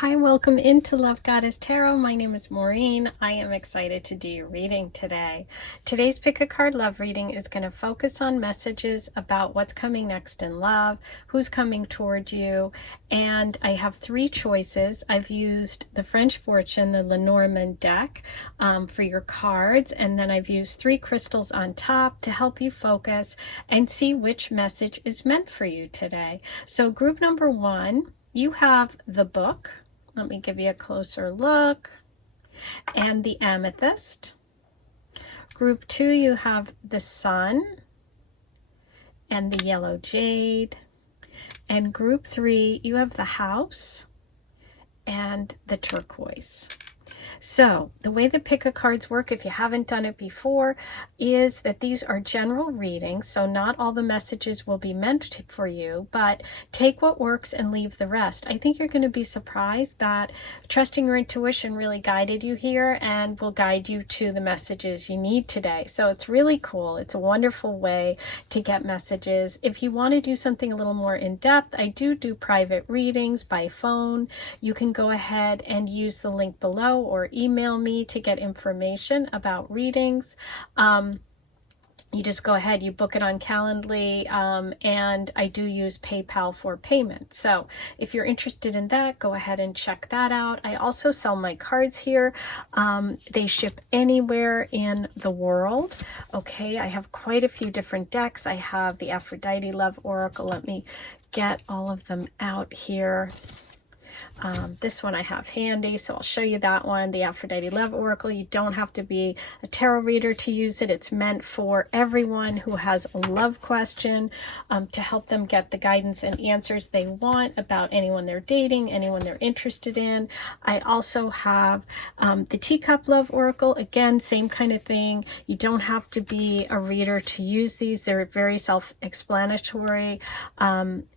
Hi, welcome into Love Goddess Tarot. My name is Maureen. I am excited to do your reading today. Today's Pick a Card Love reading is going to focus on messages about what's coming next in love, who's coming toward you, and I have three choices. I've used the French Fortune, the Lenormand deck, for your cards, and then I've used three crystals on top to help you focus and see which message is meant for you today. So group number one, you have the book. Let me give you a closer look. And the amethyst. Group two, you have the sun and the yellow jade. And group three, you have the house and the turquoise. So the way the pick a cards work, if you haven't done it before, is that these are general readings. So not all the messages will be meant for you, but take what works and leave the rest. I think you're going to be surprised that trusting your intuition really guided you here and will guide you to the messages you need today. So it's really cool. It's a wonderful way to get messages. If you want to do something a little more in depth, I do private readings by phone. You can go ahead and use the link below or email me to get information about readings. You just go ahead, you book it on Calendly, and I do use PayPal for payment. So if you're interested in that, go ahead and check that out. I also sell my cards here. They ship anywhere in the world. Okay, I have quite a few different decks. I have the Aphrodite Love Oracle. Let me get all of them out here. This one I have handy, so I'll show you that one, the Aphrodite Love Oracle. You don't have to be a tarot reader to use it. It's meant for everyone who has a love question, to help them get the guidance and answers they want about anyone they're dating, anyone they're interested in. I also have the Teacup Love Oracle. Again, same kind of thing. You don't have to be a reader to use these. They're very self-explanatory.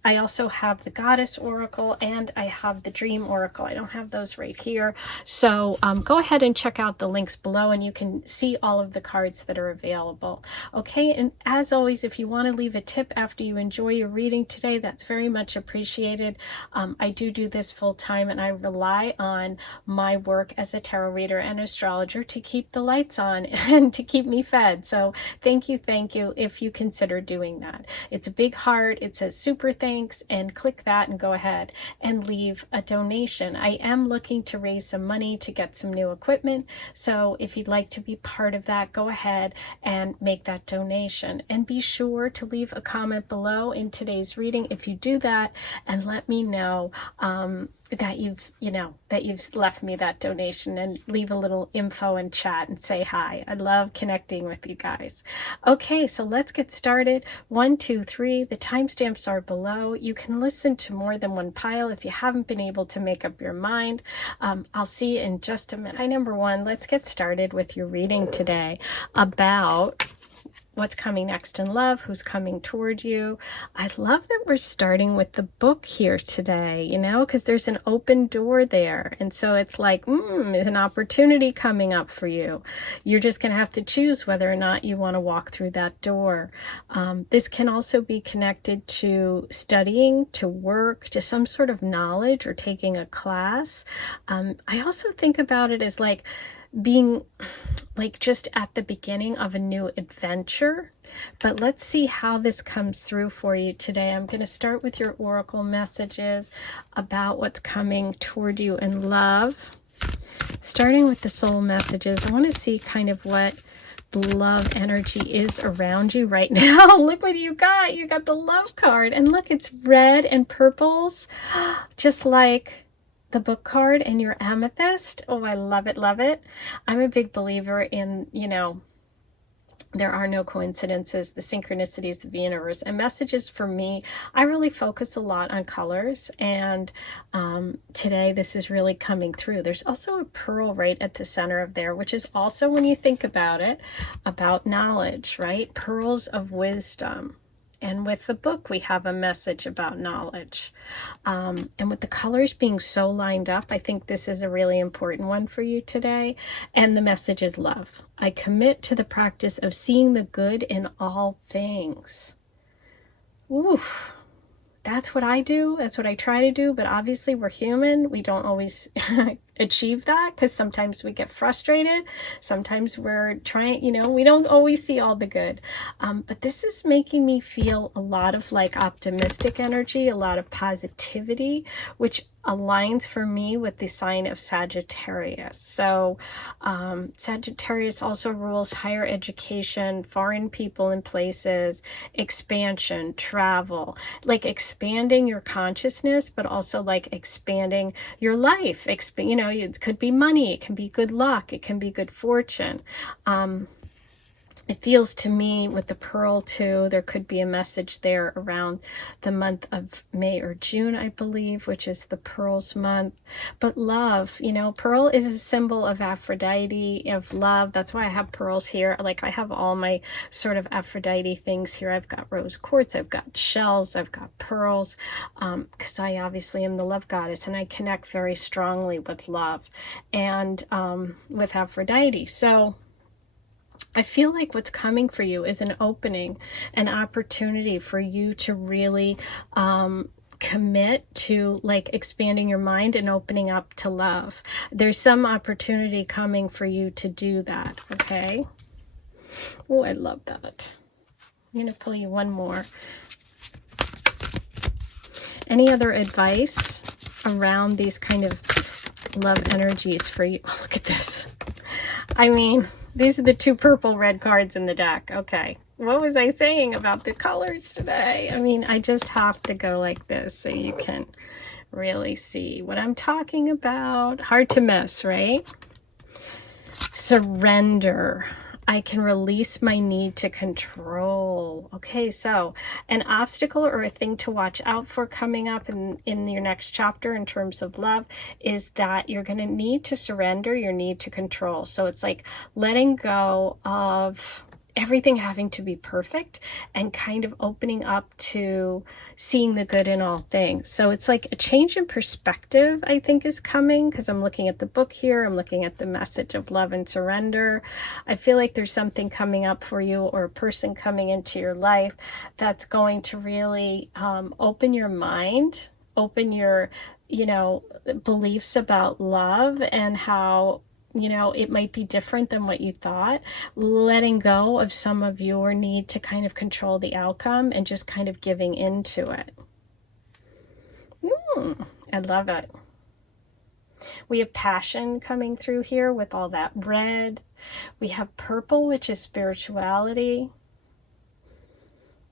I also have the Goddess Oracle, and I have the Dream Oracle. I don't have those right here. So go ahead and check out the links below and you can see all of the cards that are available. Okay, and as always, if you want to leave a tip after you enjoy your reading today, that's very much appreciated. I do this full time and I rely on my work as a tarot reader and astrologer to keep the lights on and to keep me fed. So thank you if you consider doing that. It's a big heart. It says super thanks, and click that and go ahead and leave a donation. I am looking to raise some money to get some new equipment, so if you'd like to be part of that, go ahead and make that donation. And be sure to leave a comment below in today's reading if you do that, and let me know that you've left me that donation, and leave a little info and chat and say hi. I love connecting with you guys. Okay, so let's get started. 1, 2, 3. The timestamps are below. You can listen to more than one pile if you haven't been able to make up your mind. I'll see you in just a minute. Hi, number one. Let's get started with your reading today about what's coming next in love, who's coming toward you. I love that we're starting with the book here today, because there's an open door there. And so it's like, there's an opportunity coming up for you. You're just going to have to choose whether or not you want to walk through that door. This can also be connected to studying, to work, to some sort of knowledge or taking a class. I also think about it as like being just at the beginning of a new adventure. But let's see how this comes through for you today. I'm going to start with your oracle messages about what's coming toward you in love. Starting with the soul messages, I want to see kind of what the love energy is around you right now. Look what you got. You got the love card. And look, it's red and purples, just like the book card and your amethyst. Oh, I love it, love it. I'm a big believer in, there are no coincidences, the synchronicities of the universe. And messages for me, I really focus a lot on colors. And today this is really coming through. There's also a pearl right at the center of there, which is also, when you think about it, about knowledge, right? Pearls of wisdom. And with the book, we have a message about knowledge. And with the colors being so lined up, I think this is a really important one for you today. And the message is love. I commit to the practice of seeing the good in all things. Oof. that's what I do. That's what I try to do. But obviously we're human. We don't always achieve that, because sometimes we get frustrated. Sometimes we're trying, we don't always see all the good. But this is making me feel a lot of like optimistic energy, a lot of positivity, which aligns for me with the sign of Sagittarius. So Sagittarius also rules higher education, foreign people and places, expansion, travel, like expanding your consciousness, but also like expanding your life. It could be money, it can be good luck, it can be good fortune. It feels to me with the pearl too, there could be a message there around the month of May or June, I believe, which is the pearls month. But love, pearl is a symbol of Aphrodite, of love. That's why I have pearls here. Like I have all my sort of Aphrodite things here. I've got rose quartz, I've got shells, I've got pearls, because I obviously am the love goddess, and I connect very strongly with love and with Aphrodite. So I feel like what's coming for you is an opening, an opportunity for you to really commit to like expanding your mind and opening up to love. There's some opportunity coming for you to do that, okay? Oh, I love that. I'm going to pull you one more. Any other advice around these kind of love energies for you? Oh, look at this. I mean, these are the two purple red cards in the deck. Okay, what was I saying about the colors today? I mean, I just have to go like this so you can really see what I'm talking about. Hard to miss, right? Surrender. I can release my need to control. Okay, so an obstacle or a thing to watch out for coming up in your next chapter in terms of love is that you're going to need to surrender your need to control. So it's like letting go of everything having to be perfect and kind of opening up to seeing the good in all things. So it's like a change in perspective, I think, is coming, because I'm looking at the book here. I'm looking at the message of love and surrender. I feel like there's something coming up for you, or a person coming into your life that's going to really open your mind, open your, beliefs about love and how it might be different than what you thought, letting go of some of your need to kind of control the outcome and just kind of giving into it. I love it. We have passion coming through here with all that red. We have purple, which is spirituality.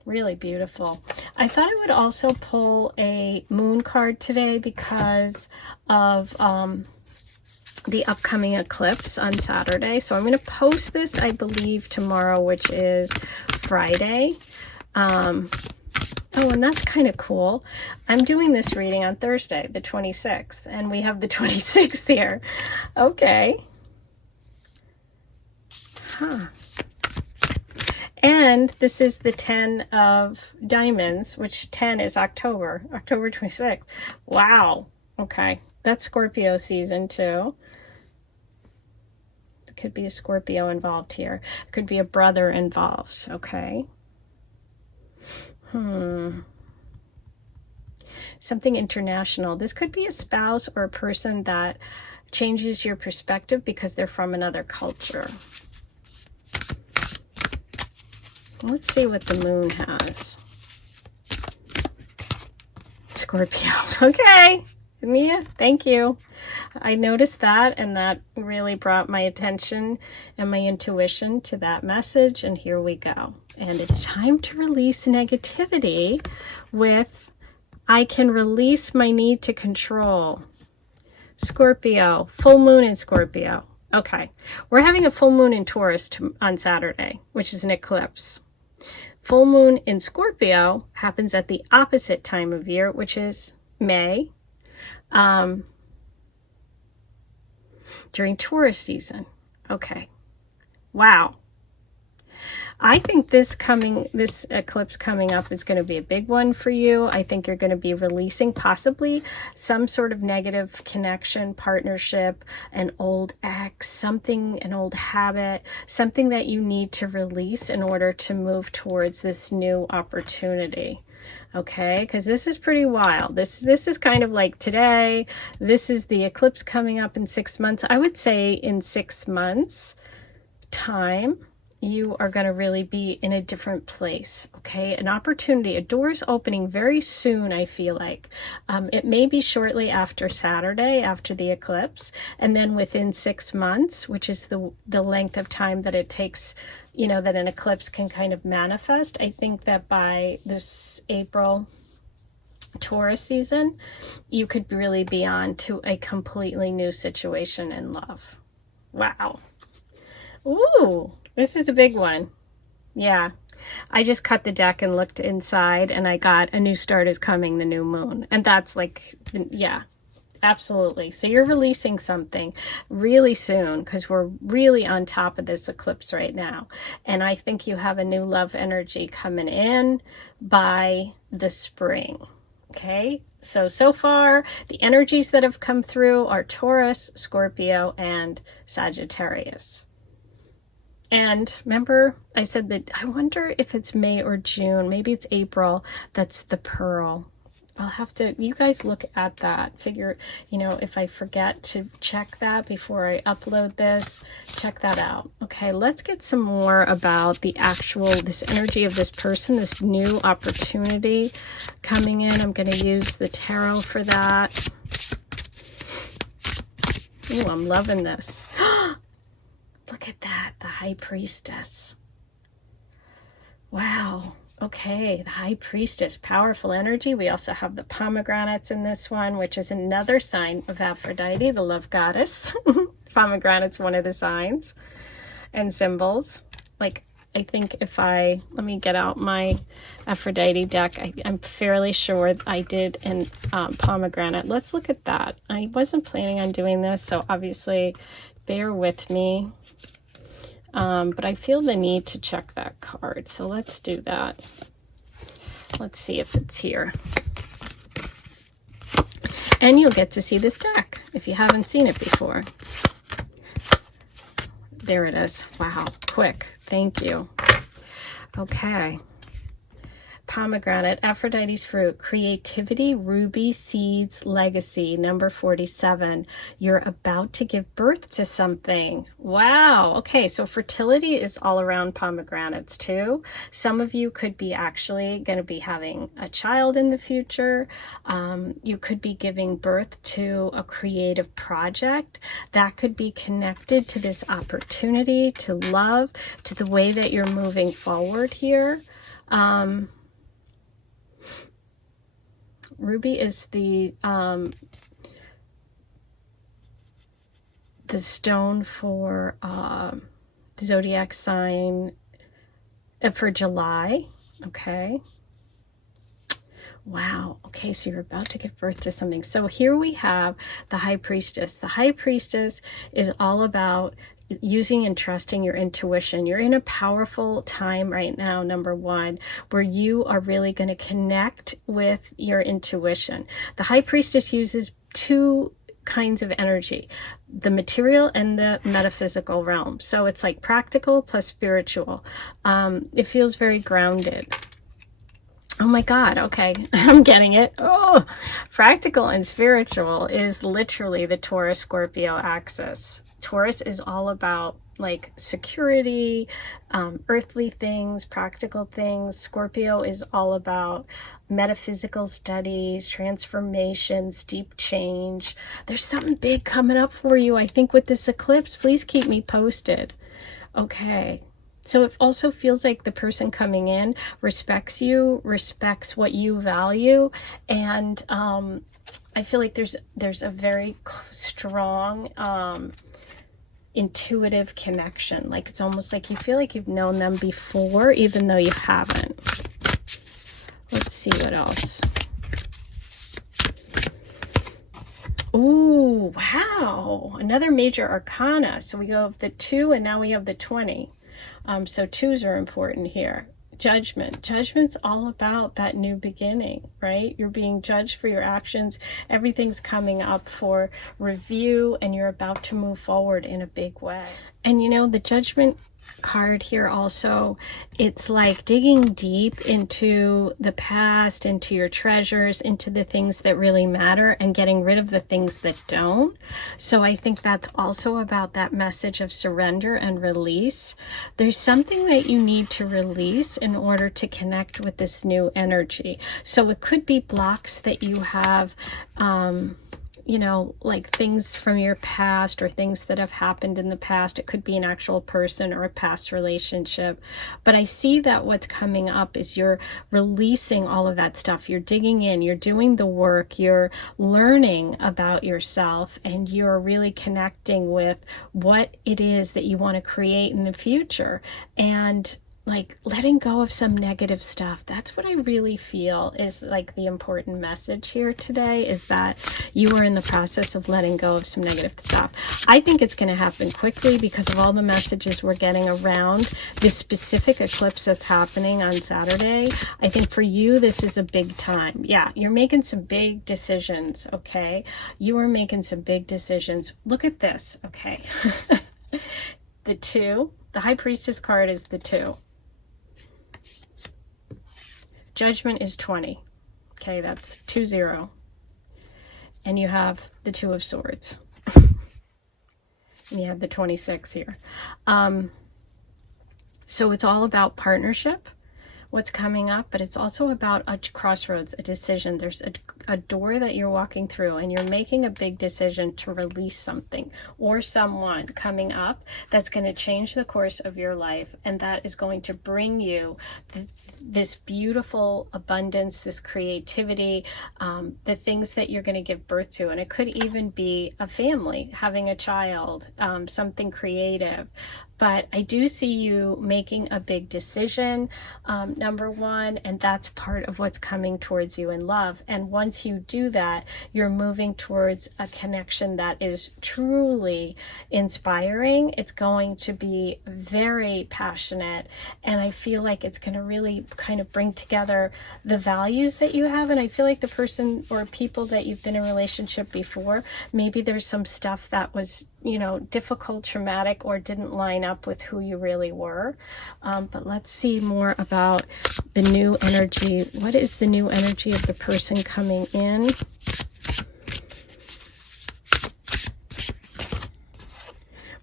Really beautiful. I thought I would also pull a moon card today because of the upcoming eclipse on Saturday. So I'm going to post this, I believe, tomorrow, which is Friday. Oh, and that's kind of cool. I'm doing this reading on Thursday, the 26th, and we have the 26th here. Okay. Huh. And this is the 10 of diamonds, which 10 is October 26th. Wow. Okay. That's Scorpio season too. There could be a Scorpio involved here. There could be a brother involved. Okay. Something international. This could be a spouse or a person that changes your perspective because they're from another culture. Let's see what the moon has. Scorpio. Okay. Mia, thank you. I noticed that, and that really brought my attention and my intuition to that message, and here we go. And it's time to release negativity with I can release my need to control. Scorpio, full moon in Scorpio. Okay, we're having a full moon in Taurus on Saturday, which is an eclipse. Full moon in Scorpio happens at the opposite time of year, which is May. During Taurus season. Okay. Wow. I think this eclipse coming up is going to be a big one for you. I think you're going to be releasing possibly some sort of negative connection, partnership, an old ex, an old habit, something that you need to release in order to move towards this new opportunity. Okay, because this is pretty wild. This is kind of like today. This is the eclipse coming up in 6 months. I would say in 6 months time, you are going to really be in a different place. Okay, an opportunity, a door is opening very soon. I feel like it may be shortly after Saturday, after the eclipse, and then within 6 months, which is the length of time that it takes, you know, that an eclipse can kind of manifest. I think that by this April Taurus season, you could really be on to a completely new situation in love. Wow. Ooh, this is a big one. Yeah. I just cut the deck and looked inside, and I got a new start is coming, the new moon. And that's like, yeah, absolutely. So you're releasing something really soon, because we're really on top of this eclipse right now. And I think you have a new love energy coming in by the spring. Okay, so far the energies that have come through are Taurus, Scorpio, and Sagittarius. And remember, I said that I wonder if it's May or June, maybe it's April, that's the pearl. I'll have to, you guys look at that, figure, you know, if I forget to check that before I upload this, check that out. Okay, let's get some more about the actual, this energy of this person, this new opportunity coming in. I'm going to use the tarot for that. Ooh, I'm loving this. Look at that, the High Priestess. Wow. Okay, the High Priestess, powerful energy. We also have the pomegranates in this one, which is another sign of Aphrodite, the love goddess. Pomegranate's one of the signs and symbols. Like, I think if let me get out my Aphrodite deck. I'm fairly sure I did an pomegranate. Let's look at that. I wasn't planning on doing this, so obviously bear with me. But I feel the need to check that card, so let's do that. Let's see if it's here. And you'll get to see this deck if you haven't seen it before. There it is. Wow, quick. Thank you. Okay. Pomegranate, Aphrodite's fruit, creativity, ruby, seeds, legacy, number 47. You're about to give birth to something. Wow. Okay, so fertility is all around pomegranates too. Some of you could be actually going to be having a child in the future. You could be giving birth to a creative project that could be connected to this opportunity, to love, to the way that you're moving forward here. Ruby is the stone for the zodiac sign for July. Okay. Wow. Okay, so you're about to give birth to something. So here we have the High Priestess. The High Priestess is all about using and trusting your intuition. You're in a powerful time right now, number one, where you are really going to connect with your intuition. The High Priestess uses two kinds of energy, the material and the metaphysical realm. So it's like practical plus spiritual. It feels very grounded. Oh my God, okay, I'm getting it. Oh, practical and spiritual is literally the Taurus-Scorpio axis. Taurus is all about like security, earthly things, practical things. Scorpio is all about metaphysical studies, transformations, deep change. There's something big coming up for you, I think, with this eclipse. Please keep me posted. Okay. So it also feels like the person coming in respects you, respects what you value, and I feel like there's a very strong intuitive connection. Like it's almost like you feel like you've known them before, even though you haven't. Let's see what else. Ooh, wow! Another major arcana. So we go of the 2, and now we have the 20. So 2s are important here. Judgment. Judgment's all about that new beginning, right? You're being judged for your actions. Everything's coming up for review, and you're about to move forward in a big way. And you know, the Judgment card here also, it's like digging deep into the past, into your treasures, into the things that really matter, and getting rid of the things that don't. So I think that's also about that message of surrender and release. There's something that you need to release in order to connect with this new energy. So it could be blocks that you have, you know, like things from your past or things that have happened in the past. It could be an actual person or a past relationship. But I see that what's coming up is you're releasing all of that stuff. You're digging in, you're doing the work, you're learning about yourself, and you're really connecting with what it is that you want to create in the future. And like letting go of some negative stuff. That's what I really feel is like the important message here today, is that you are in the process of letting go of some negative stuff. I think it's going to happen quickly because of all the messages we're getting around this specific eclipse that's happening on Saturday. I think for you, this is a big time. Yeah, you're making some big decisions, okay? You are making some big decisions. Look at this, okay? The 2, the High Priestess card is the 2. Judgment is 20. Okay, that's 20. And you have the 2 of Swords. And you have the 26 here. So it's all about partnership, what's coming up, but it's also about a crossroads, a decision. There's a door that you're walking through, and you're making a big decision to release something or someone coming up that's going to change the course of your life, and that is going to bring you this beautiful abundance, this creativity, the things that you're going to give birth to. And it could even be a family, having a child, something creative. But I do see you making a big decision, number one, and that's part of what's coming towards you in love. And once you do that, you're moving towards a connection that is truly inspiring. It's going to be very passionate, and I feel like it's going to really kind of bring together the values that you have. And I feel like the person or people that you've been in a relationship before, maybe there's some stuff that was, you know, difficult, traumatic, or didn't line up with who you really were. But let's see more about the new energy. What is the new energy of the person coming in?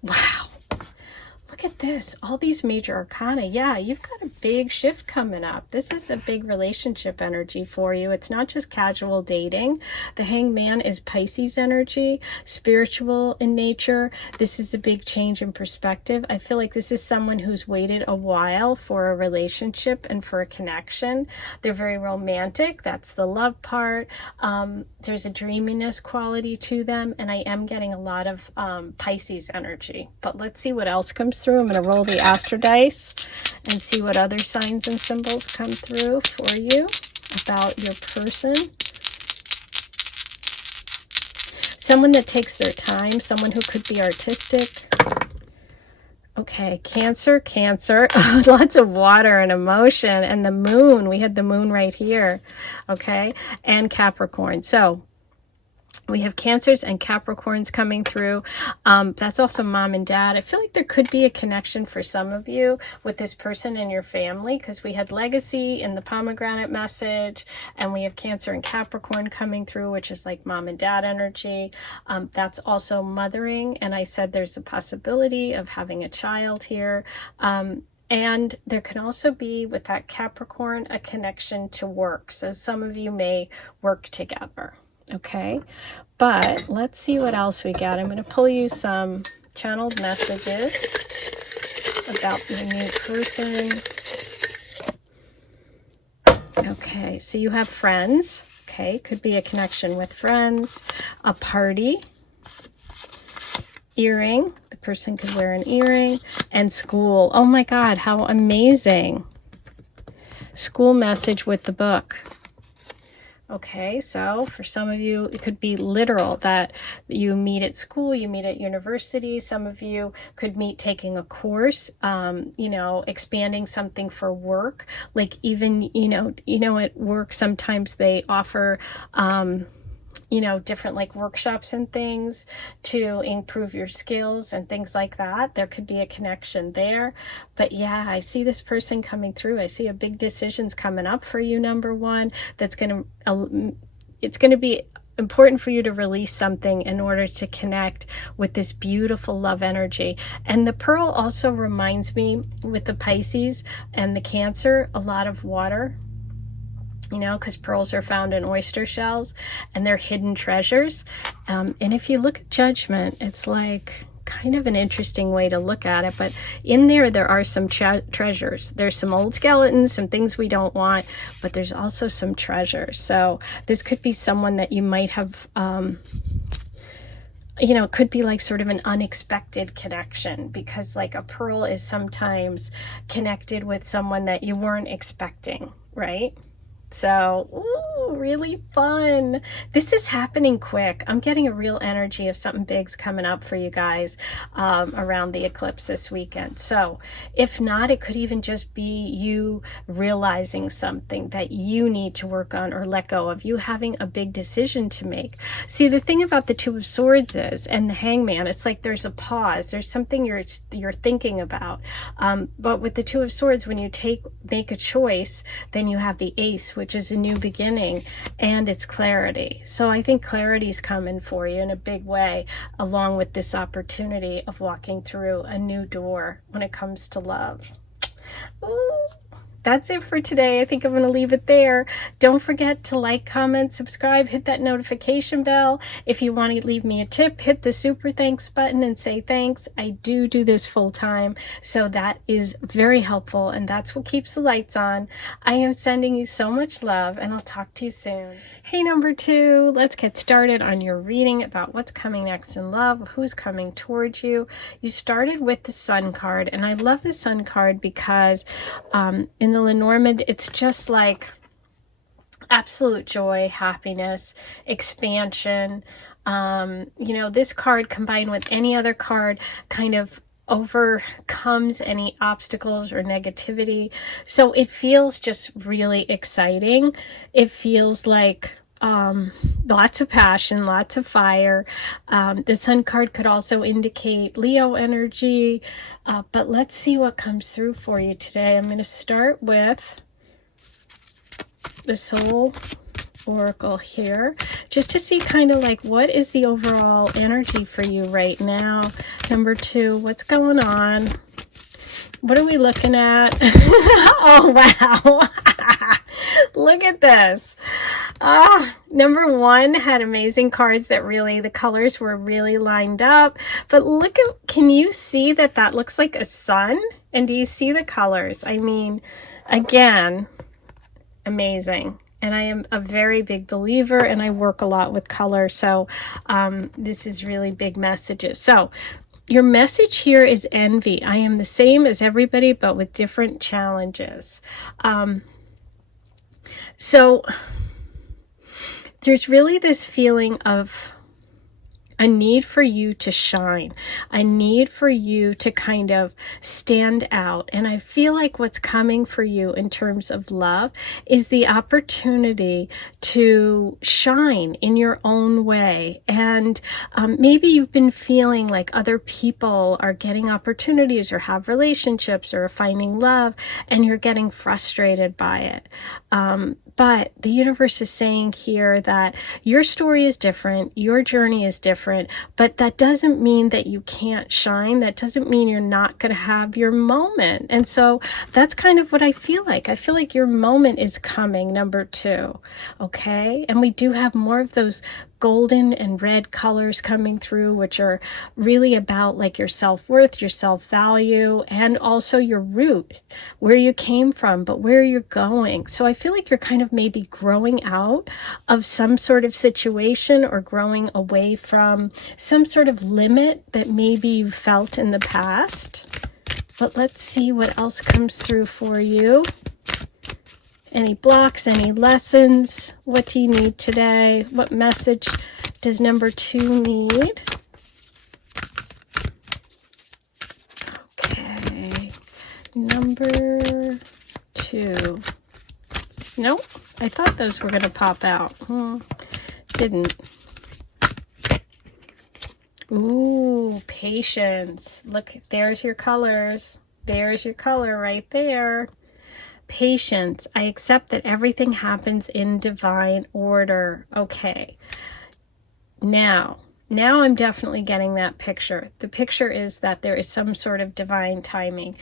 Wow. Look at this, all these major arcana. Yeah, you've got a big shift coming up. This is a big relationship energy for you. It's not just casual dating. The Hangman is Pisces energy, spiritual in nature. This is a big change in perspective. I feel like this is someone who's waited a while for a relationship and for a connection. They're very romantic. That's the love part. There's a dreaminess quality to them, and I am getting a lot of Pisces energy. But let's see what else comes through. I'm going to roll the Astro dice and see what other signs and symbols come through for you about your person. Someone that takes their time, someone who could be artistic. Okay, Cancer, lots of water and emotion, and the moon. We had the moon right here, okay, and Capricorn. So we have Cancers and Capricorns coming through. That's also mom and dad. I feel like there could be a connection for some of you with this person in your family, because we had legacy in the pomegranate message, and we have Cancer and Capricorn coming through, which is like mom and dad energy. That's also mothering, and I said there's a possibility of having a child here. And there can also be, with that Capricorn, a connection to work. So some of you may work together. Okay, but let's see what else we got. I'm going to pull you some channeled messages about the new person. Okay, so you have friends. Okay, could be a connection with friends, a party, earring. The person could wear an earring, and school. Oh my God, how amazing. School message with the book. Okay, so for some of you, it could be literal, that you meet at school, you meet at university. Some of you could meet taking a course, you know, expanding something for work. Like even, you know, at work, sometimes they offer, you know, different like workshops and things to improve your skills and things like that. There could be a connection there. But yeah, I see this person coming through. I see a big decisions coming up for you, number one. That's going to, it's going to be important for you to release something in order to connect with this beautiful love energy. And the pearl also reminds me, with the Pisces and the Cancer, a lot of water. You know, because pearls are found in oyster shells and they're hidden treasures. And if you look at Judgment, it's like kind of an interesting way to look at it. But in there are some treasures. There's some old skeletons, some things we don't want, but there's also some treasures. So this could be someone that you might have, you know, it could be like sort of an unexpected connection, because like a pearl is sometimes connected with someone that you weren't expecting, right? So, ooh, really fun. This is happening quick. I'm getting a real energy of something big's coming up for you guys around the eclipse this weekend. So if not, it could even just be you realizing something that you need to work on or let go of, you having a big decision to make. See, the thing about the Two of Swords is, and the Hangman, it's like there's a pause. There's something you're thinking about. But with the Two of Swords, when you make a choice, then you have the Ace, which is a new beginning, and it's clarity. So I think clarity's coming for you in a big way, along with this opportunity of walking through a new door when it comes to love. Ooh. That's it for today. I think I'm going to leave it there. Don't forget to like, comment, subscribe, hit that notification bell. If you want to leave me a tip, hit the super thanks button and say thanks. I do this full time, so that is very helpful, and that's what keeps the lights on. I am sending you so much love, and I'll talk to you soon. Hey, number 2, let's get started on your reading about what's coming next in love, who's coming towards you. You started with the Sun card, and I love the Sun card because in the Lenormand, it's just like absolute joy, happiness, expansion. You know, this card combined with any other card kind of overcomes any obstacles or negativity. So it feels just really exciting. It feels like lots of passion, lots of fire. The Sun card could also indicate Leo energy, but let's see what comes through for you today. I'm going to start with the Soul Oracle here, just to see kind of like what is the overall energy for you right now. Number 2, what's going on? What are we looking at? Oh, wow. Look at this. Number 1 had amazing cards that really, the colors were really lined up. But look at, can you see that that looks like a sun? And do you see the colors? I mean, again, amazing. And I am a very big believer, and I work a lot with color. So this is really big messages. So your message here is envy. I am the same as everybody, but with different challenges. So there's really this feeling of a need for you to shine, a need for you to kind of stand out. And I feel like what's coming for you in terms of love is the opportunity to shine in your own way. And maybe you've been feeling like other people are getting opportunities or have relationships or are finding love, and you're getting frustrated by it. But the universe is saying here that your story is different, your journey is different, but that doesn't mean that you can't shine. That doesn't mean you're not going to have your moment. And so that's kind of what I feel like. I feel like your moment is coming, number 2. Okay? And we do have more of those golden and red colors coming through, which are really about like your self-worth, your self-value, and also your root, where you came from, but where you're going. So I feel like you're kind of maybe growing out of some sort of situation, or growing away from some sort of limit that maybe you felt in the past. But let's see what else comes through for you. Any blocks, any lessons? What do you need today? What message does number 2 need? Okay, number 2. Nope, I thought those were going to pop out. didn't. Ooh, patience. Look, there's your colors. There's your color right there. Patience. I accept that everything happens in divine order. Okay. Now I'm definitely getting that picture. The picture is that there is some sort of divine timing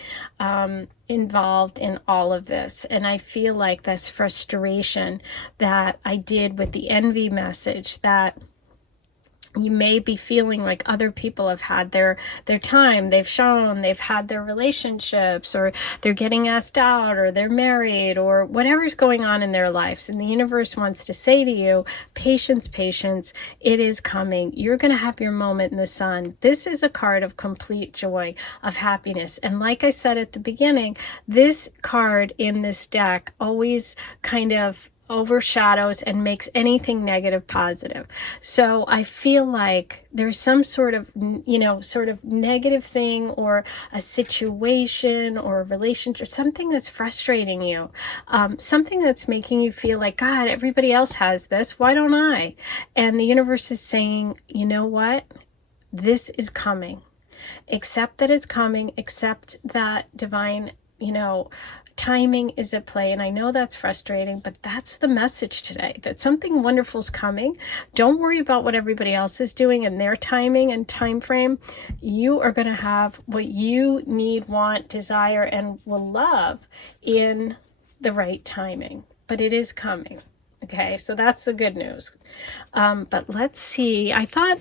involved in all of this. And I feel like this frustration that I did with the envy message, that you may be feeling like other people have had their time, they've shown, they've had their relationships, or they're getting asked out, or they're married, or whatever's going on in their lives. And the universe wants to say to you, patience, patience, it is coming. You're going to have your moment in the sun. This is a card of complete joy, of happiness. And like I said at the beginning, this card in this deck always kind of overshadows and makes anything negative positive. So I feel like there's some sort of, sort of negative thing, or a situation or a relationship, something that's frustrating you, something that's making you feel like, God, everybody else has this, why don't I? And the universe is saying, you know what? This is coming. Accept that it's coming. Accept that divine, timing is at play. And I know that's frustrating, but that's the message today, that something wonderful is coming. Don't worry about what everybody else is doing and their timing and time frame. You are going to have what you need, want, desire, and will love in the right timing. But it is coming. Okay, so that's the good news. But let's see. I thought,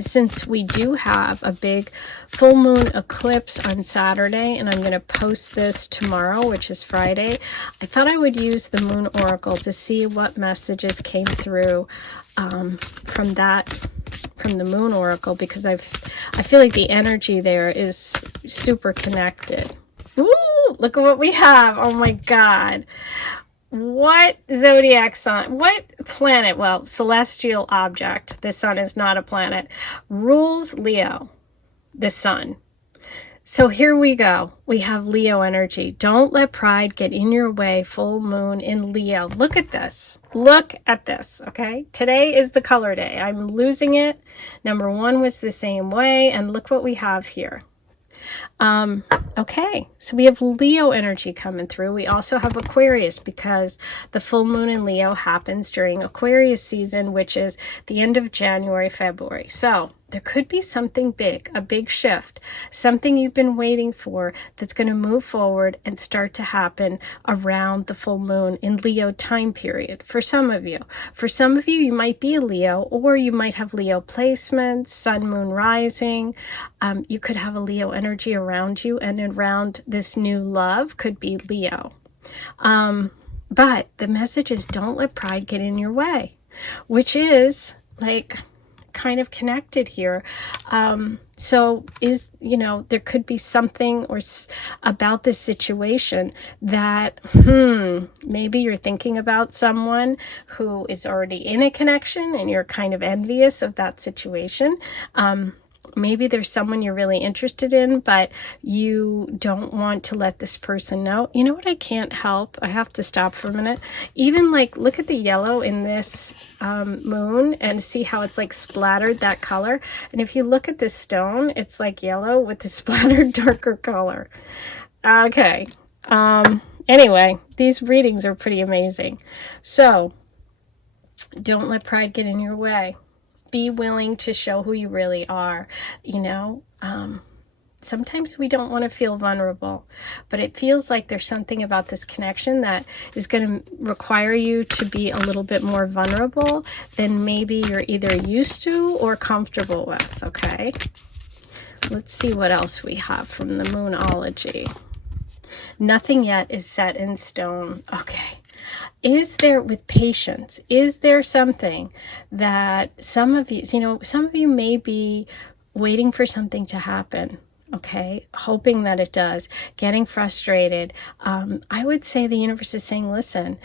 since we do have a big full moon eclipse on Saturday, and I'm going to post this tomorrow, which is Friday, I thought I would use the Moon Oracle to see what messages came through from the Moon Oracle, because I feel like the energy there is super connected. Ooh, look at what we have. Oh my God. What zodiac sign, what planet, well, celestial object, the sun is not a planet, rules Leo, the sun. So here we go. We have Leo energy. Don't let pride get in your way. Full moon in Leo. Look at this. Look at this, okay? Today is the color day. I'm losing it. Number one was the same way, and look what we have here. Okay, so we have Leo energy coming through. We also have Aquarius, because the full moon in Leo happens during Aquarius season, which is the end of January, February. So there could be something big, a big shift, something you've been waiting for that's going to move forward and start to happen around the full moon in Leo time period. For some of you, you might be a Leo, or you might have Leo placements, sun, moon, rising. You could have a Leo energy around you, and around this new love could be Leo. But the message is, don't let pride get in your way, which is like kind of connected here. So there could be something about this situation that maybe you're thinking about someone who is already in a connection, and you're kind of envious of that situation. Maybe there's someone you're really interested in, but you don't want to let this person know. You know what I can't help? I have to stop for a minute. Even like, look at the yellow in this moon, and see how it's like splattered that color. And if you look at this stone, it's like yellow with the splattered darker color. Okay. Anyway, these readings are pretty amazing. So don't let pride get in your way. Be willing to show who you really are. Sometimes we don't want to feel vulnerable, but it feels like there's something about this connection that is going to require you to be a little bit more vulnerable than maybe you're either used to or comfortable with. Okay, let's see what else we have from the Moonology. Nothing yet is set in stone. Okay. Is there, with patience, is there something that some of you may be waiting for something to happen, okay, hoping that it does, getting frustrated. I would say the universe is saying, listen,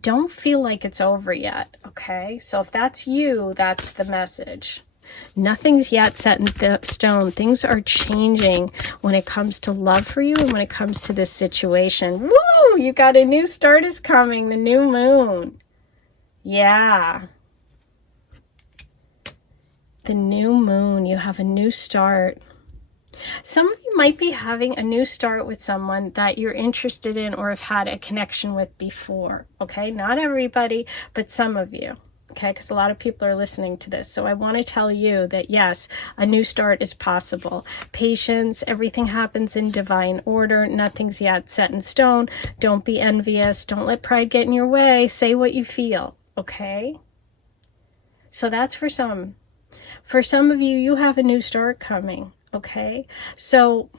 don't feel like it's over yet, okay? So if that's you, that's the message. Nothing's yet set in stone. Things are changing when it comes to love for you, and when it comes to this situation. Woo! You got a new start is coming, the new moon. Yeah. The new moon, you have a new start. Some of you might be having a new start with someone that you're interested in or have had a connection with before, okay? Not everybody, but some of you, okay? Because a lot of people are listening to this. So I want to tell you that, yes, a new start is possible. Patience, everything happens in divine order. Nothing's yet set in stone. Don't be envious. Don't let pride get in your way. Say what you feel, okay? So that's for some. For some of you, you have a new start coming. Okay, so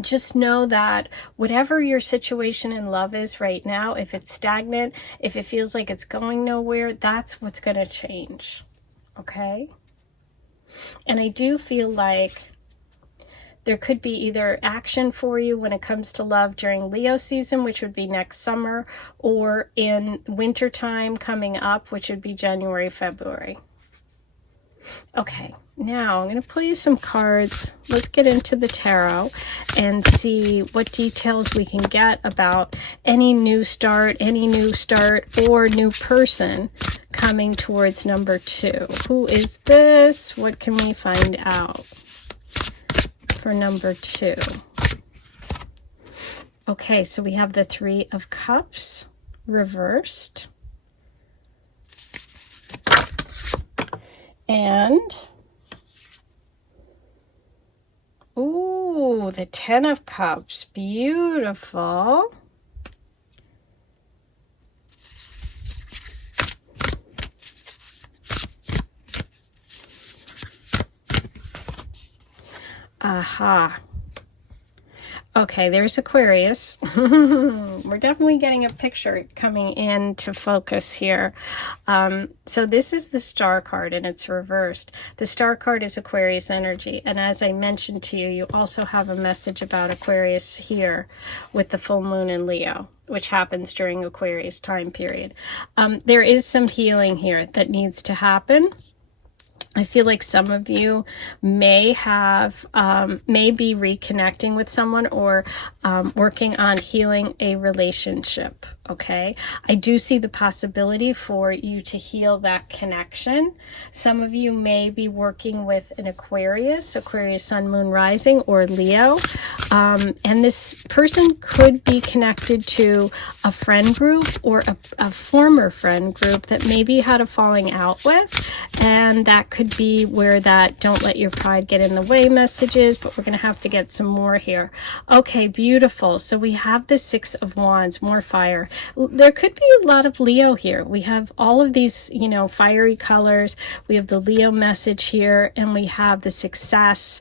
just know that whatever your situation in love is right now, if it's stagnant, if it feels like it's going nowhere, that's what's going to change. Okay, and I do feel like there could be either action for you when it comes to love during Leo season, which would be next summer, or in winter time coming up, which would be January, February. Okay, now I'm going to pull you some cards. Let's get into the tarot and see what details we can get about any new start, or new person coming towards number 2. Who is this? What can we find out for number 2? Okay, so we have the 3 of Cups reversed. And, ooh, the 10 of Cups, beautiful. Aha. Okay, there's Aquarius. We're definitely getting a picture coming in to focus here. So this is the Star card and it's reversed. The Star card is Aquarius energy. And as I mentioned to you, you also have a message about Aquarius here with the full moon in Leo, which happens during Aquarius time period. There is some healing here that needs to happen. I feel like some of you may have, may be reconnecting with someone or working on healing a relationship, okay? I do see the possibility for you to heal that connection. Some of you may be working with an Aquarius Sun, Moon, Rising, or Leo. And this person could be connected to a friend group or a former friend group that maybe had a falling out with, and that could be where that don't let your pride get in the way messages, but we're going to have to get some more here. Okay, beautiful. So we have the 6 of Wands, more fire. There could be a lot of Leo here. We have all of these, you know, fiery colors. We have the Leo message here, and we have the success.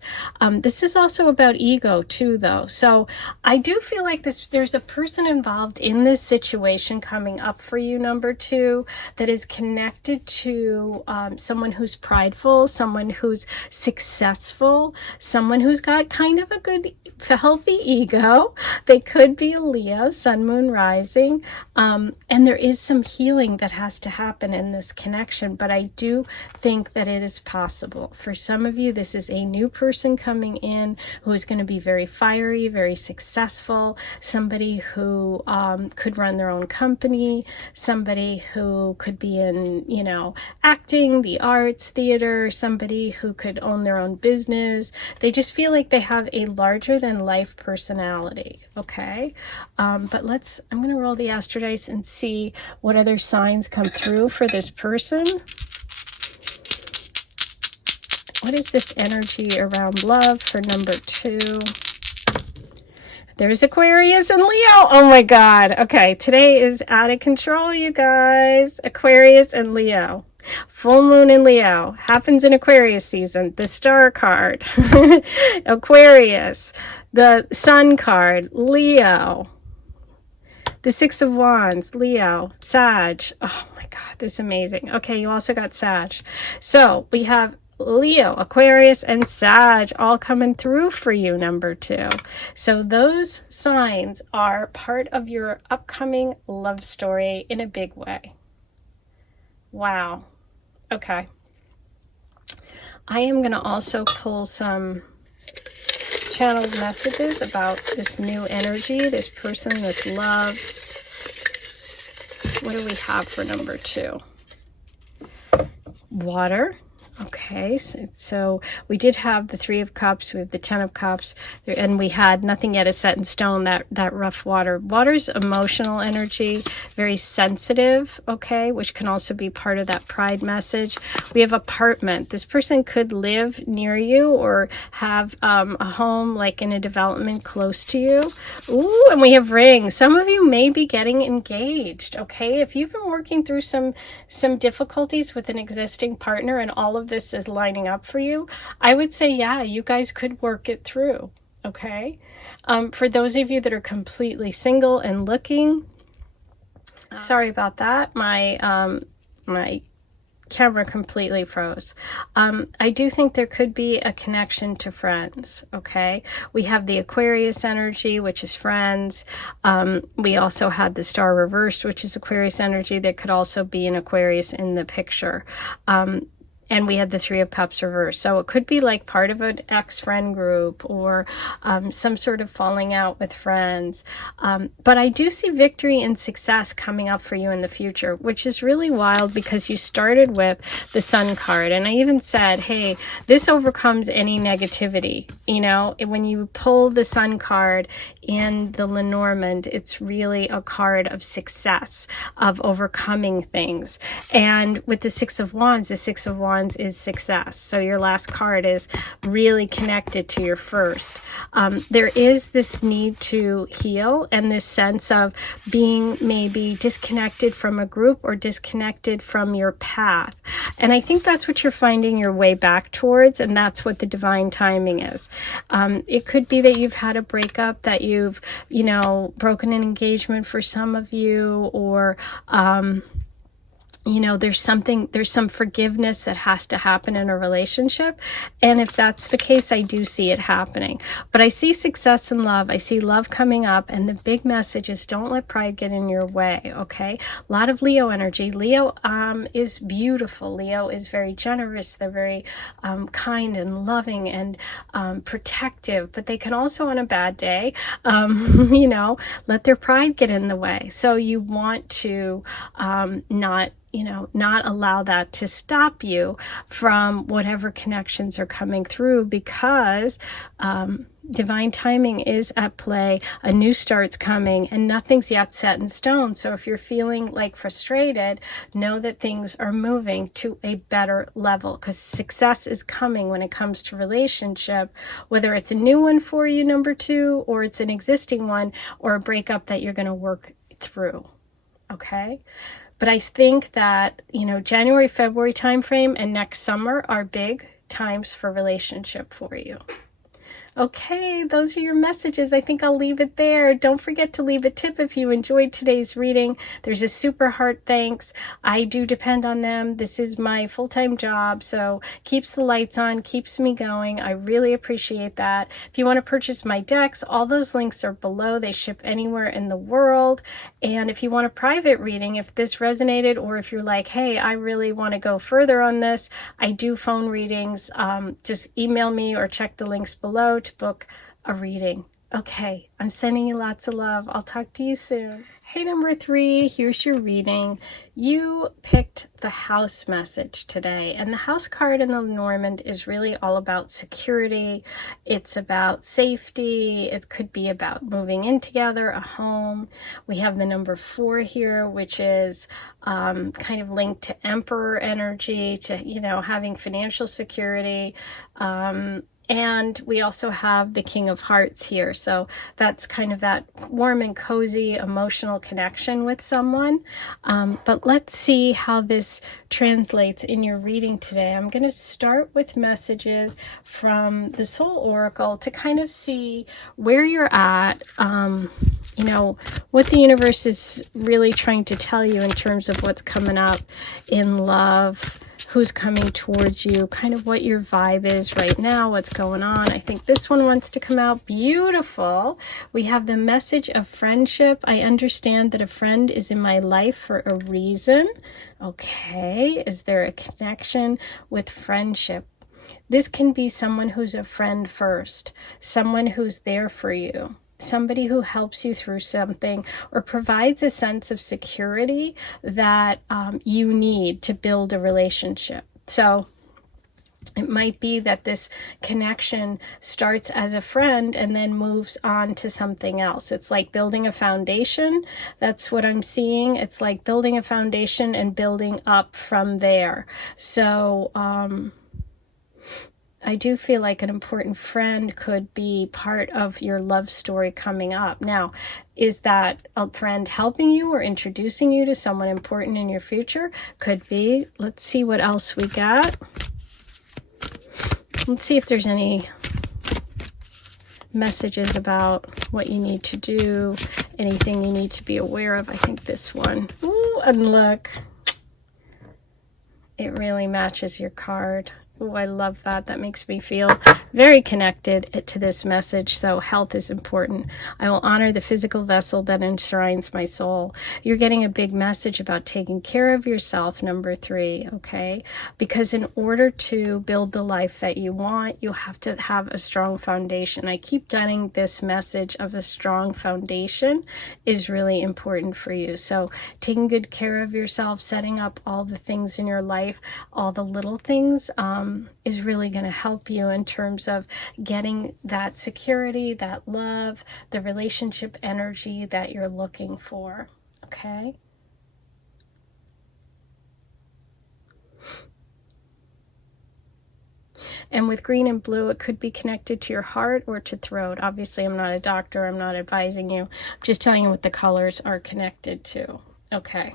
This is also about ego too, though. So I do feel like there's a person involved in this situation coming up for you, number 2, that is connected to someone who's prideful, someone who's successful, someone who's got kind of a good, healthy ego. They could be a Leo, Sun, Moon, Rising. And there is some healing that has to happen in this connection, but I do think that it is possible. For some of you, this is a new person coming in who is going to be very fiery, very successful, somebody who could run their own company, somebody who could be in, you know, acting, the arts, theater, somebody who could own their own business. They just feel like they have a larger than life personality, okay? But I'm going to roll the astro dice and see what other signs come through for this person. What is this energy around love for number 2? There's Aquarius and Leo. Oh my God. Okay, today is out of control, you guys. Aquarius and Leo. Full moon in Leo. Happens in Aquarius season. The Star card. Aquarius. The Sun card. Leo. The 6 of Wands. Leo. Sag. Oh my God, this is amazing. Okay, you also got Sag. So we have Leo, Aquarius, and Sag all coming through for you, number 2. So those signs are part of your upcoming love story in a big way. Wow. Okay. I am going to also pull some channeled messages about this new energy, this person, this love. What do we have for number 2? Water. Okay, so we did have the 3 of Cups, we have the 10 of Cups, and we had nothing yet is set in stone, that rough water. Water's emotional energy, very sensitive, okay, which can also be part of that pride message. We have apartment. This person could live near you or have a home like in a development close to you. Ooh, and we have ring. Some of you may be getting engaged, okay? If you've been working through some difficulties with an existing partner and all of this is lining up for you, I would say, yeah, you guys could work it through, okay? For those of you that are completely single and looking, sorry about that. My camera completely froze. I do think there could be a connection to friends, okay? We have the Aquarius energy, which is friends. We also had the Star reversed, which is Aquarius energy. There could also be an Aquarius in the picture. And we had the 3 of Cups reversed. So it could be like part of an ex-friend group or some sort of falling out with friends. But I do see victory and success coming up for you in the future, which is really wild because you started with the Sun card. And I even said, hey, this overcomes any negativity. You know, when you pull the Sun card in the Lenormand, it's really a card of success, of overcoming things. And with the 6 of Wands, the 6 of Wands is success. So your last card is really connected to your first. There is this need to heal and this sense of being maybe disconnected from a group or disconnected from your path. And I think that's what you're finding your way back towards, and that's what the divine timing is. It could be that you've had a breakup, that you've, you know, broken an engagement for some of you, or you know, there's some forgiveness that has to happen in a relationship. And if that's the case, I do see it happening. But I see success in love. I see love coming up. And the big message is don't let pride get in your way, okay? A lot of Leo energy. Leo is beautiful. Leo is very generous. They're very kind and loving and protective. But they can also, on a bad day, you know, let their pride get in the way. So you want to not allow that to stop you from whatever connections are coming through, because divine timing is at play. A new start's coming and nothing's yet set in stone. So if you're feeling like frustrated, know that things are moving to a better level, because success is coming when it comes to relationship, whether it's a new one for you, number 2, or it's an existing one, or a breakup that you're going to work through. Okay? But I think that, you know, January, February timeframe and next summer are big times for relationship for you. Okay, those are your messages. I think I'll leave it there. Don't forget to leave a tip if you enjoyed today's reading. There's a super heart thanks. I do depend on them. This is my full-time job, so keeps the lights on, keeps me going. I really appreciate that. If you want to purchase my decks, all those links are below. They ship anywhere in the world. And if you want a private reading, if this resonated, or if you're like, hey, I really want to go further on this, I do phone readings. Just email me or check the links below to book a reading. Okay, I'm sending you lots of love. I'll talk to you soon. Hey, number 3, here's your reading. You picked the house message today, and the house card in the Lenormand is really all about security. It's about safety. It could be about moving in together, a home. We have the number 4 here, which is kind of linked to Emperor energy, to, you know, having financial security. And we also have the King of Hearts here. So that's kind of that warm and cozy emotional connection with someone. But let's see how this translates in your reading today. I'm going to start with messages from the Soul Oracle to kind of see where you're at, you know, what the universe is really trying to tell you in terms of what's coming up in love, who's coming towards you, kind of what your vibe is right now, what's going on. I think this one wants to come out beautiful. We have the message of friendship. I understand that a friend is in my life for a reason. Okay, is there a connection with friendship? This can be someone who's a friend first, someone who's there for you. somebody who helps you through something or provides a sense of security that you need to build a relationship. So it might be that this connection starts as a friend and then moves on to something else. It's like building a foundation. That's what I'm seeing. It's like building a foundation and building up from there. So I do feel like an important friend could be part of your love story coming up. Now, is that a friend helping you or introducing you to someone important in your future? Could be. Let's see what else we got. Let's see if there's any messages about what you need to do, anything you need to be aware of. I think this one. Ooh, and look. It really matches your card. Oh, I love that. That makes me feel very connected to this message. So health is important. I will honor the physical vessel that enshrines my soul. You're getting a big message about taking care of yourself, number 3, okay? Because in order to build the life that you want, you have to have a strong foundation. I keep getting this message of a strong foundation is really important for you. So taking good care of yourself, setting up all the things in your life, all the little things, is really going to help you in terms of getting that security, that love, the relationship energy that you're looking for, okay? And with green and blue, it could be connected to your heart or to throat. Obviously, I'm not a doctor. I'm not advising you. I'm just telling you what the colors are connected to. Okay.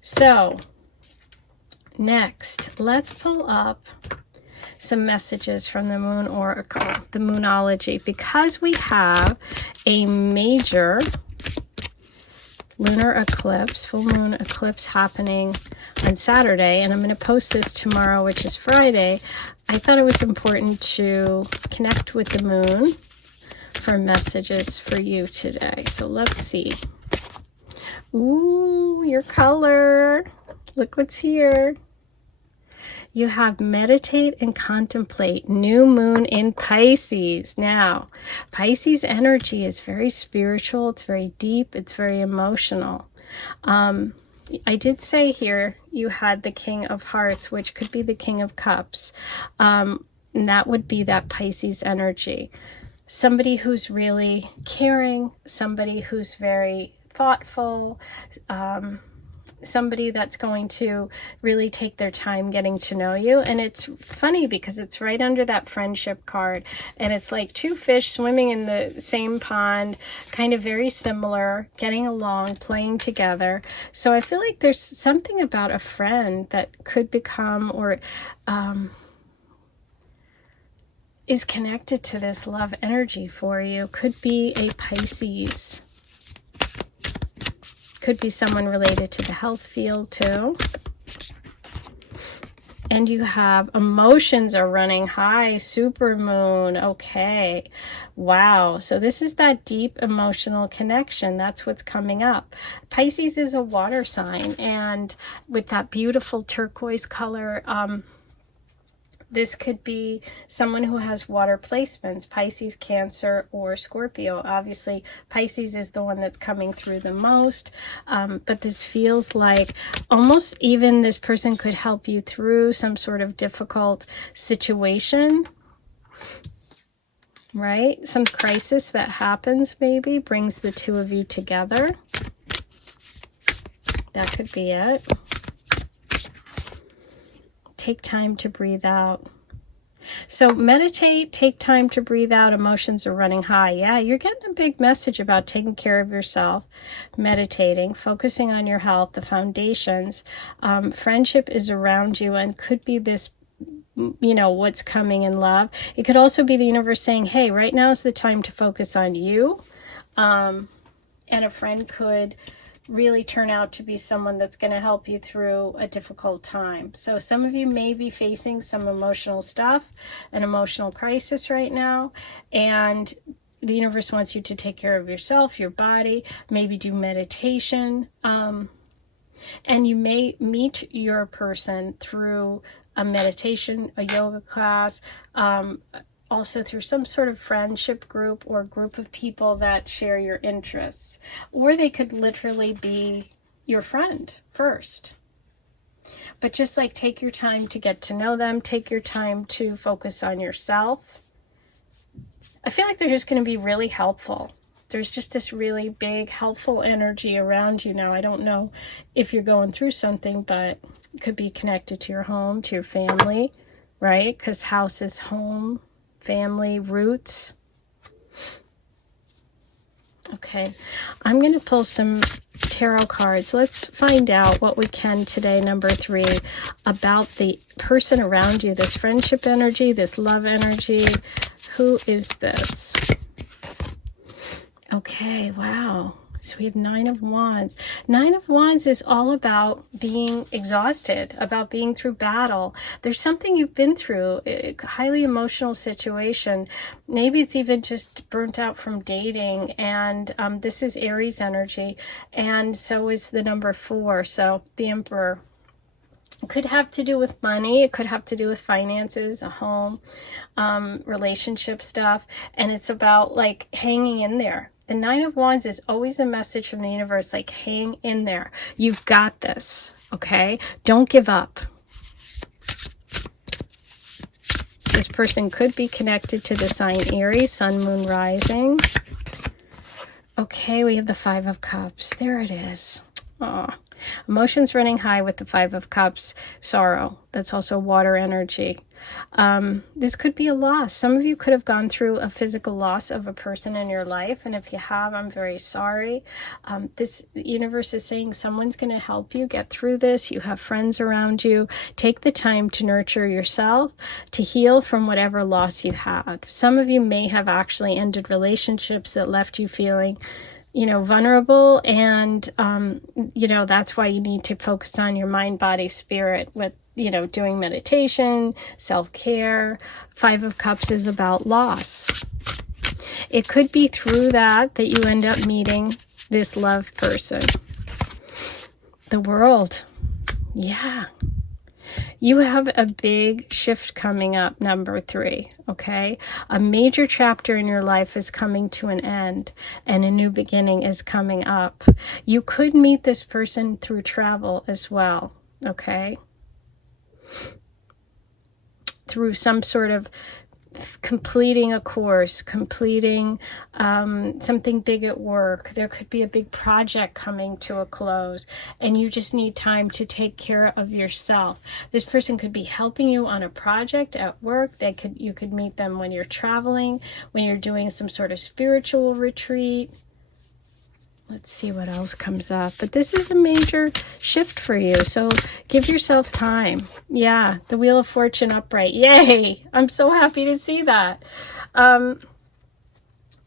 So next, let's pull up some messages from the Moon Oracle, the Moonology, because we have a major lunar eclipse, full moon eclipse happening on Saturday, and I'm going to post this tomorrow, which is Friday. I thought it was important to connect with the moon for messages for you today. So let's see. Ooh, your color. Look what's here. You have meditate and contemplate, new moon in Pisces. Now, Pisces energy is very spiritual. It's very deep. It's very emotional. I did say here you had the King of Hearts, which could be the King of Cups. And that would be that Pisces energy. Somebody who's really caring, somebody who's very thoughtful, somebody that's going to really take their time getting to know you. And it's funny because it's right under that friendship card, and it's like two fish swimming in the same pond, kind of very similar, getting along, playing together. So I feel like there's something about a friend that could become or is connected to this love energy for you. Could be a Pisces. Could be someone related to the health field too. And you have emotions are running high, super moon. Okay. Wow. So this is that deep emotional connection. That's what's coming up. Pisces is a water sign, and with that beautiful turquoise color, this could be someone who has water placements, Pisces, Cancer, or Scorpio. Obviously, Pisces is the one that's coming through the most, but this feels like almost even this person could help you through some sort of difficult situation, right? Some crisis that happens maybe brings the two of you together. That could be it. Take time to breathe out. So meditate, take time to breathe out. Emotions are running high. Yeah, you're getting a big message about taking care of yourself, meditating, focusing on your health, the foundations. Friendship is around you and could be this, you know, what's coming in love. It could also be the universe saying, hey, right now is the time to focus on you. And a friend could really turn out to be someone that's going to help you through a difficult time. So some of you may be facing some emotional stuff, an emotional crisis right now, and the universe wants you to take care of yourself, your body, maybe do meditation, and you may meet your person through a meditation, a yoga class, also through some sort of friendship group or group of people that share your interests. Or they could literally be your friend first. But just like take your time to get to know them, take your time to focus on yourself. I feel like they're just going to be really helpful. There's just this really big, helpful energy around you now. I don't know if you're going through something, but it could be connected to your home, to your family, right? Because house is home, family, roots. Okay, I'm going to pull some tarot cards. Let's find out what we can today, number 3, about the person around you, this friendship energy, this love energy. Who is this? Okay, wow. So we have 9 of Wands. 9 of Wands is all about being exhausted, about being through battle. There's something you've been through, a highly emotional situation. Maybe it's even just burnt out from dating. And this is Aries energy. And so is the number 4. So the Emperor. It could have to do with money. It could have to do with finances, a home, relationship stuff. And it's about like hanging in there. The 9 of Wands is always a message from the universe, like hang in there. You've got this, okay? Don't give up. This person could be connected to the sign Aries, Sun, Moon, Rising. Okay, we have the 5 of Cups. There it is. Aw. Emotions running high with the 5 of Cups. Sorrow. That's also water energy. This could be a loss. Some of you could have gone through a physical loss of a person in your life. And if you have, I'm very sorry. This universe is saying someone's going to help you get through this. You have friends around you. Take the time to nurture yourself, to heal from whatever loss you had. Some of you may have actually ended relationships that left you feeling vulnerable, and that's why you need to focus on your mind, body, spirit with doing meditation, self-care. 5 of Cups is about loss. It could be through that you end up meeting this love person. The World. Yeah. You have a big shift coming up, number 3, okay? A major chapter in your life is coming to an end, and a new beginning is coming up. You could meet this person through travel as well, okay? Through some sort of completing a course, completing something big at work. There could be a big project coming to a close, and you just need time to take care of yourself. This person could be helping you on a project at work. You could meet them when you're traveling, when you're doing some sort of spiritual retreat. Let's see what else comes up. But this is a major shift for you, so give yourself time. Yeah, the Wheel of Fortune upright. Yay! I'm so happy to see that.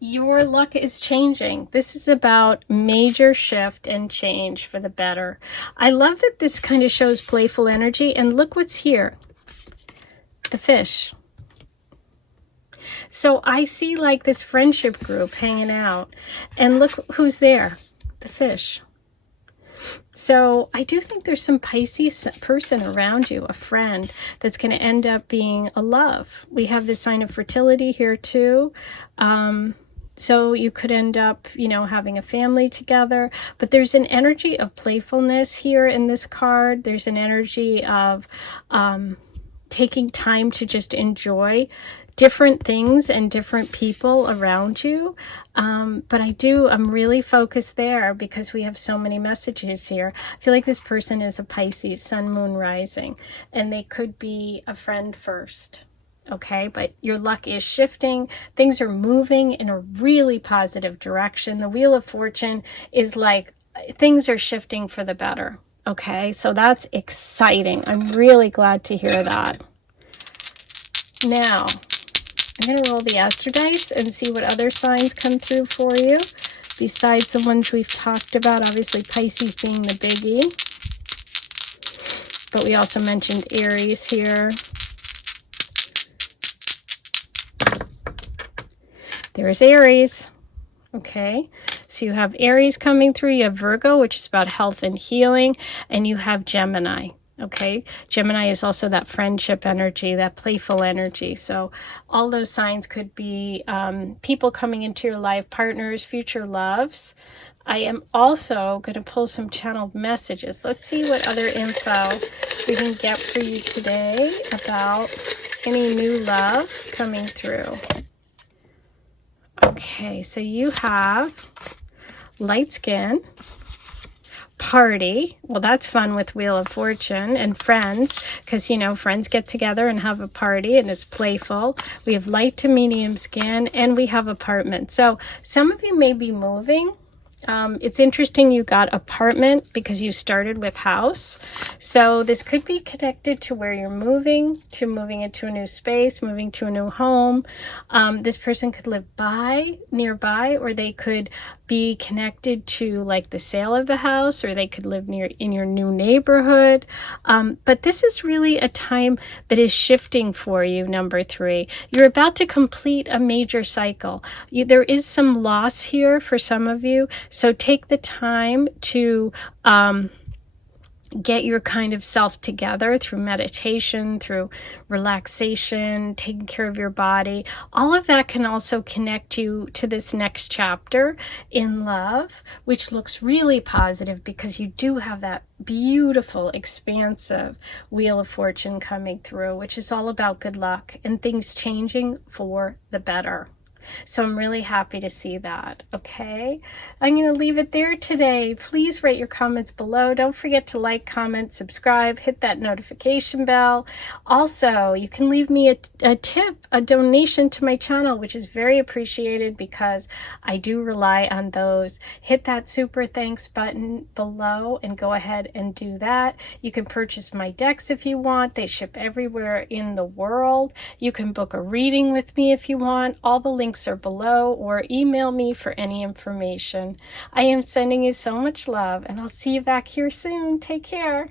Your luck is changing. This is about major shift and change for the better. I love that this kind of shows playful energy, and look what's here. The fish. So I see like this friendship group hanging out, and look who's there, the fish. So I do think there's some Pisces person around you, a friend, that's going to end up being a love. We have this sign of fertility here too. So you could end up, having a family together, but there's an energy of playfulness here in this card. There's an energy of taking time to just enjoy different things and different people around you. But I'm really focused there because we have so many messages here. I feel like this person is a Pisces, Sun, Moon, Rising, and they could be a friend first. Okay, but your luck is shifting. Things are moving in a really positive direction. The Wheel of Fortune is like things are shifting for the better. Okay, so that's exciting. I'm really glad to hear that. Now, I'm going to roll the Astro Dice and see what other signs come through for you, besides the ones we've talked about, obviously Pisces being the biggie. But we also mentioned Aries here. There's Aries. Okay, so you have Aries coming through, you have Virgo, which is about health and healing, and you have Gemini. Okay, Gemini is also that friendship energy, that playful energy. So all those signs could be people coming into your life, partners, future loves. I am also going to pull some channeled messages. Let's see what other info we can get for you today about any new love coming through. Okay, so you have light skin, party. Well, that's fun with Wheel of Fortune, and friends, because, you know, friends get together and have a party and it's playful. We have light to medium skin, and we have apartment. So some of you may be moving. It's interesting you got apartment because you started with house. So this could be connected to where you're moving into a new space, moving to a new home. This person could live nearby, or they could be connected to like the sale of the house, or they could live in your new neighborhood. But this is really a time that is shifting for you, number 3. You're about to complete a major cycle. There is some loss here for some of you. So take the time to get your kind of self together through meditation, through relaxation, taking care of your body. All of that can also connect you to this next chapter in love, which looks really positive because you do have that beautiful, expansive Wheel of Fortune coming through, which is all about good luck and things changing for the better. So I'm really happy to see that. Okay, I'm going to leave it there today. Please write your comments below. Don't forget to like, comment, subscribe, hit that notification bell. Also, you can leave me a tip, a donation to my channel, which is very appreciated because I do rely on those. Hit that super thanks button below and go ahead and do that. You can purchase my decks if you want. They ship everywhere in the world. You can book a reading with me if you want. All the links are below, or email me for any information. I am sending you so much love, and I'll see you back here soon. Take care.